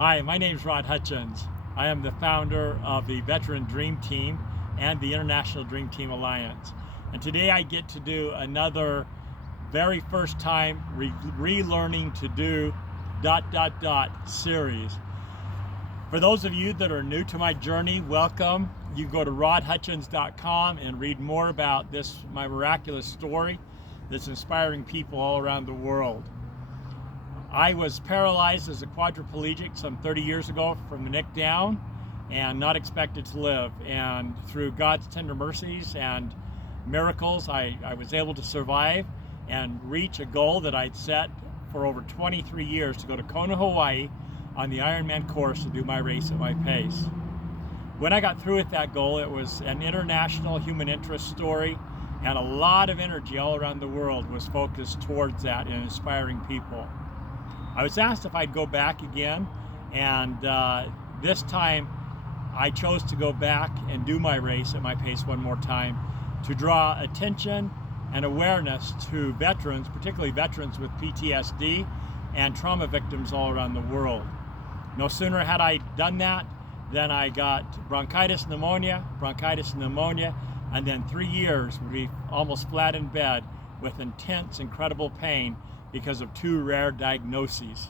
Hi, my name is Rod Hutchins. I am the founder of the Veteran Dream Team and the International Dream Team Alliance. And today I get to do another very first time relearning to do ... series. For those of you that are new to my journey, welcome. You go to rodhutchins.com and read more about this, my miraculous story that's inspiring people all around the world. I was paralyzed as a quadriplegic some 30 years ago from the neck down and not expected to live. And through God's tender mercies and miracles, I was able to survive and reach a goal that I'd set for over 23 years to go to Kona, Hawaii on the Ironman Course to do my race at my pace. When I got through with that goal, it was an international human interest story, and a lot of energy all around the world was focused towards that and inspiring people. I was asked if I'd go back again, and this time I chose to go back and do my race at my pace one more time to draw attention and awareness to veterans, particularly veterans with PTSD and trauma victims all around the world. No sooner had I done that than I got bronchitis, pneumonia, and then 3 years would be almost flat in bed with intense, incredible pain because of 2 rare diagnoses.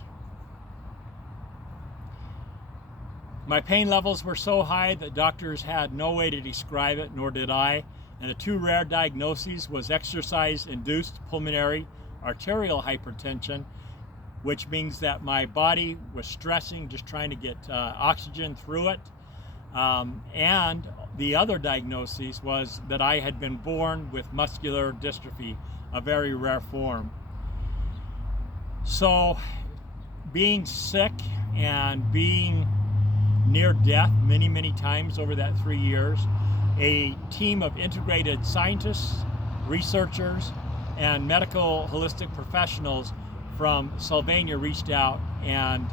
My pain levels were so high that doctors had no way to describe it, nor did I. And the 2 rare diagnoses was exercise-induced pulmonary arterial hypertension, which means that my body was stressing, just trying to get oxygen through it. And the other diagnosis was that I had been born with muscular dystrophy, a very rare form. So being sick and being near death many times over that 3 years, a team of integrated scientists, researchers, and medical holistic professionals from Sylvania reached out and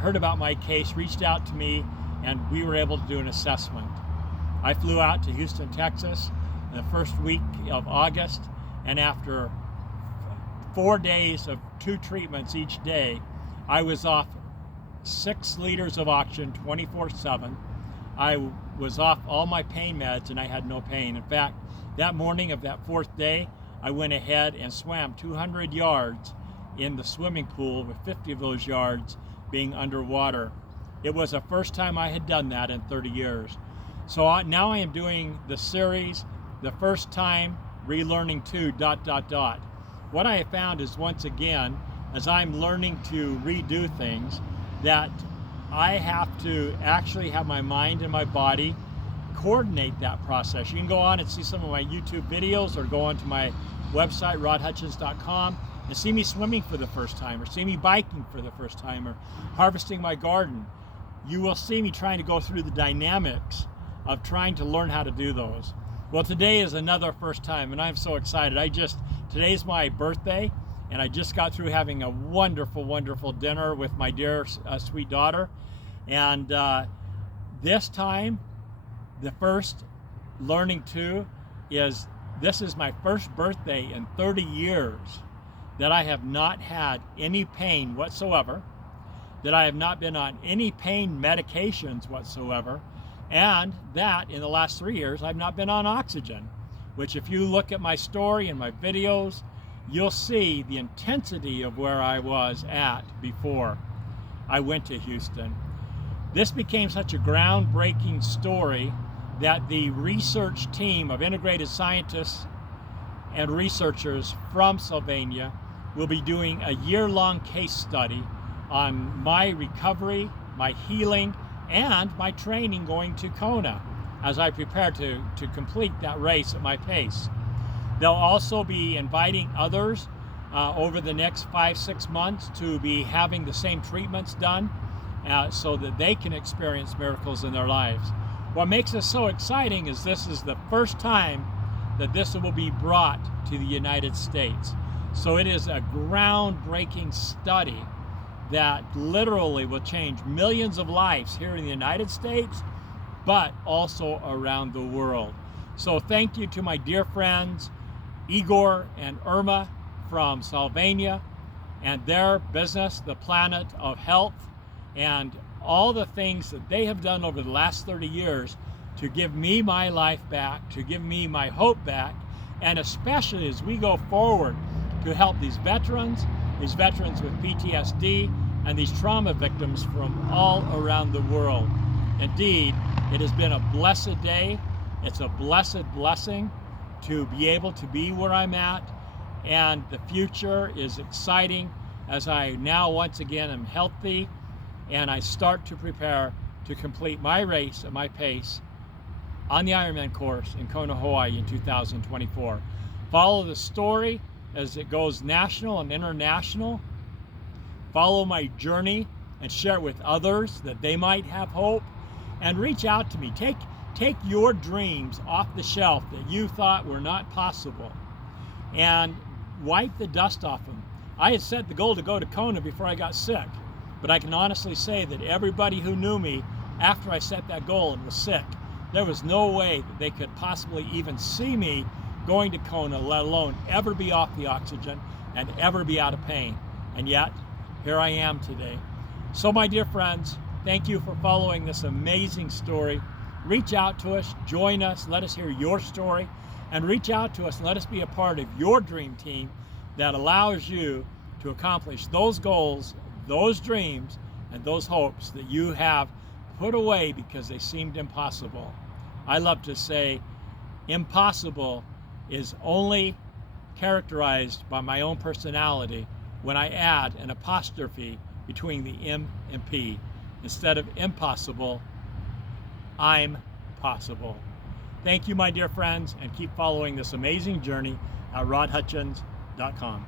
heard about my case, reached out to me, and we were able to do an assessment. I flew out to Houston, Texas in the first week of August, and after 4 days of 2 treatments each day, I was off 6 liters of oxygen 24/7. I was off all my pain meds and I had no pain. In fact, that morning of that 4th day, I went ahead and swam 200 yards in the swimming pool, with 50 of those yards being underwater. It was the first time I had done that in 30 years. So now I am doing the series, the first time relearning to ... What I have found is, once again, as I'm learning to redo things, that I have to actually have my mind and my body coordinate that process. You can go on and see some of my YouTube videos, or go onto my website, rodhutchins.com, and see me swimming for the first time, or see me biking for the first time, or harvesting my garden. You will see me trying to go through the dynamics of trying to learn how to do those. Well, today is another first time, and I'm so excited. Today's my birthday, and I just got through having a wonderful dinner with my dear sweet daughter. And this time, the first learning to is, this is my first birthday in 30 years that I have not had any pain whatsoever, that I have not been on any pain medications whatsoever, and that in the last 3 years I've not been on oxygen, which, if you look at my story and my videos, you'll see the intensity of where I was at before I went to Houston. This became such a groundbreaking story that the research team of integrated scientists and researchers from Sylvania will be doing a year-long case study on my recovery, my healing, and my training going to Kona as I prepare to complete that race at my pace. They'll also be inviting others over the next 5-6 months to be having the same treatments done so that they can experience miracles in their lives. What makes this so exciting is this is the first time that this will be brought to the United States. So it is a groundbreaking study that literally will change millions of lives here in the United States, but also around the world. So thank you to my dear friends, Igor and Irma from Sylvania, and their business, the Planet of Health, and all the things that they have done over the last 30 years to give me my life back, to give me my hope back, and especially as we go forward to help these veterans with PTSD, and these trauma victims from all around the world. Indeed, it has been a blessed day. It's a blessed blessing to be able to be where I'm at, and the future is exciting as I now once again am healthy and I start to prepare to complete my race at my pace on the Ironman course in Kona, Hawaii in 2024. Follow the story as it goes national and international. Follow my journey and share it with others that they might have hope, and reach out to me. Take your dreams off the shelf that you thought were not possible and wipe the dust off them. I had set the goal to go to Kona before I got sick, but I can honestly say that everybody who knew me after I set that goal and was sick, there was no way that they could possibly even see me going to Kona, let alone ever be off the oxygen and ever be out of pain. And yet, here I am today. So my dear friends, thank you for following this amazing story. Reach out to us, join us, let us hear your story, and reach out to us and let us be a part of your dream team that allows you to accomplish those goals, those dreams, and those hopes that you have put away because they seemed impossible. I love to say impossible is only characterized by my own personality when I add an apostrophe between the M and P. Instead of impossible, I'm possible. Thank you, my dear friends, and keep following this amazing journey at rodhutchins.com.